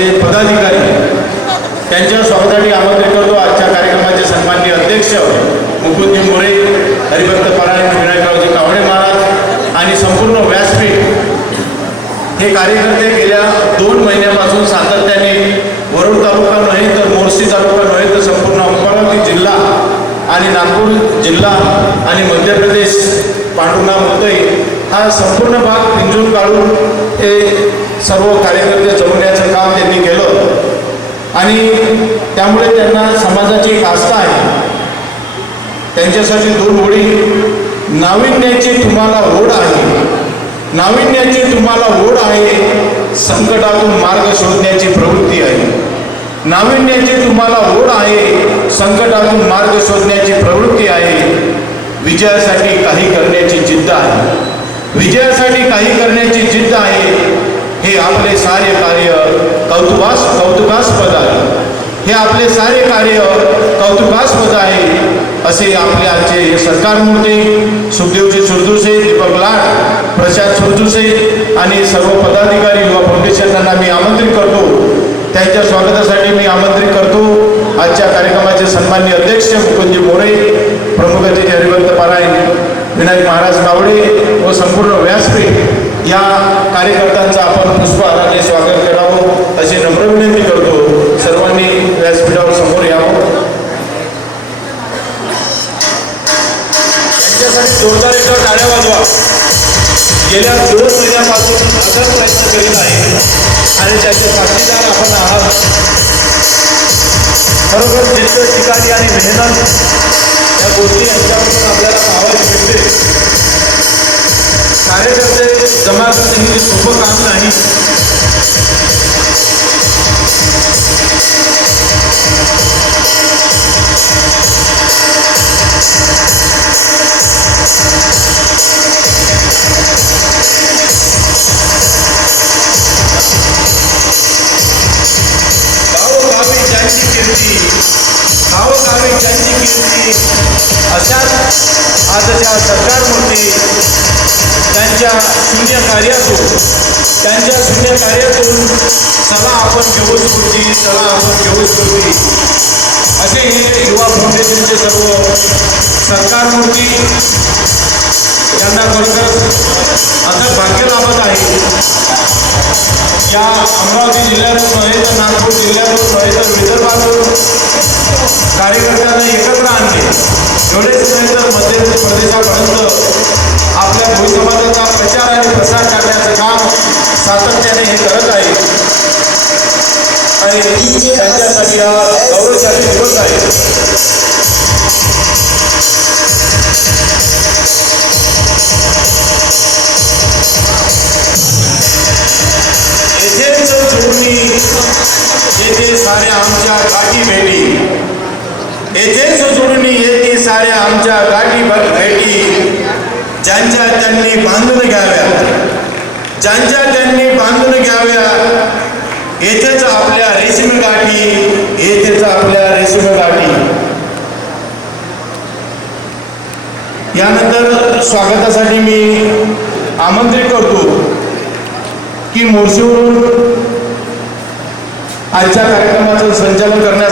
आमचे पदाधिकारी त्यांच्या स्वागतासाठी आमंत्रित करतो. आजच्या कार्यक्रमाचे सन्माननीय अध्यक्ष मुकुंदजी मोरे हरिभक्त परायण विनायकरावजी कावणे महाराज आणि संपूर्ण व्यासपीठ हे कार्यकर्ते गेल्या दोन महिन्यापासून सातत्याने वरुड तालुका नव्हे तर मोर्शी तालुका नव्हे तर संपूर्ण अमरावती जिल्हा आणि नागपूर जिल्हा आणि मध्य प्रदेश पांडुर्णा मुंबई हा संपूर्ण भाग पिंजून काढून हे सर्व कार्यकर्ते जमवण्याचं काम त्यांनी केलं. आणि त्यामुळे त्यांना समाजाची एक आस्था आहे. त्यांच्यासाठी दोन ओळी नाविन्याची तुम्हाला ओढ आहे. नाविन्याची तुम्हाला ओढ आहे संकटातून मार्ग शोधण्याची प्रवृत्ती आहे. नाविन्याची तुम्हाला ओढ आहे संकटातून मार्ग शोधण्याची प्रवृत्ती आहे. विजयासाठी काही करण्याची जिद्द आहे. विजयासाठी काही करण्याची जिद्द आहे हे आपले सारे कार्य कौतुकास कौतुकास्पद आहे. हे आपले सारे कार्य कौतुकास्पद आहे असे आपले आजचे सरकार सरकारमूर्ती सुखदेवजी सुरदुसे दीपक लाट प्रशांत सुरदुसे आणि सर्व पदाधिकारी युवा फाउंडेशन मी आमंत्रित करतो. त्यांच्या स्वागतासाठी मी आमंत्रित करतो. आजच्या कार्यक्रमाचे सन्मान्य अध्यक्ष मुकुंदजी मोरे प्रमुख अतिथी हरिवंत पारायण विनायक महाराज गावडे व संपूर्ण व्यासपीठ या कार्यकर्त्यांचा आपण पुष्पहाराने स्वागत करावं. अशी नम्र विनंती करतो. सर्वांनी व्यासपीठावर समोर यावं. त्यांच्यासाठी जोरदार एका टाळ्या वाजवा. गेल्या दोन महिन्यापासून असाच प्रयत्न करीत आहे. आणि त्याचे साक्षीदार आपण आहात. खरोखर तिथं ठिकाणी आणि मेहनत या गोष्टी यांच्यापासून आपल्याला पावायला मिळते कार्यकर्ते जमा करणे हे सोपं काम नाही त्यांची कीर्ती अशाच आजच्या सरकारमूर्ती त्यांच्या शून्य कार्यातून त्यांच्या शून्य कार्यातून चला आपण घेऊ स्फूर्ती चला आपण घेऊ स्फूर्ती. असे हे युवा फाउंडेशनचे सर्व सरकारमूर्ती यांना या अमरावती जिल्ह्यातून नव्हे तर नागपूर जिल्ह्यातून नव्हे तर विदर्भातून कार्यकर्त्यांना एकत्र आणले. एवढेच नाही तर मध्य प्रदेशापर्यंत आपल्या भोई समाजाचा प्रचार आणि प्रसार करण्याचं काम सातत्याने हे करत आहे. आणि त्यांच्यासाठी हा गौरवशाली दिवस आहे. येथे येथेच जोडणी येते साऱ्या आमच्या गाठी भेटी ज्यांच्या त्यांनी बांधून घ्याव्या ज्यांच्या त्यांनी बांधून घ्याव्या येथेच आपल्या रेशीम गाठी येथेच आपल्या रेशीम गाठी. यानंतर स्वागतासाठी मी आमंत्रित करतो की मोर्शीवरून आजच्या कार्यक्रमाचं संचालन करण्यास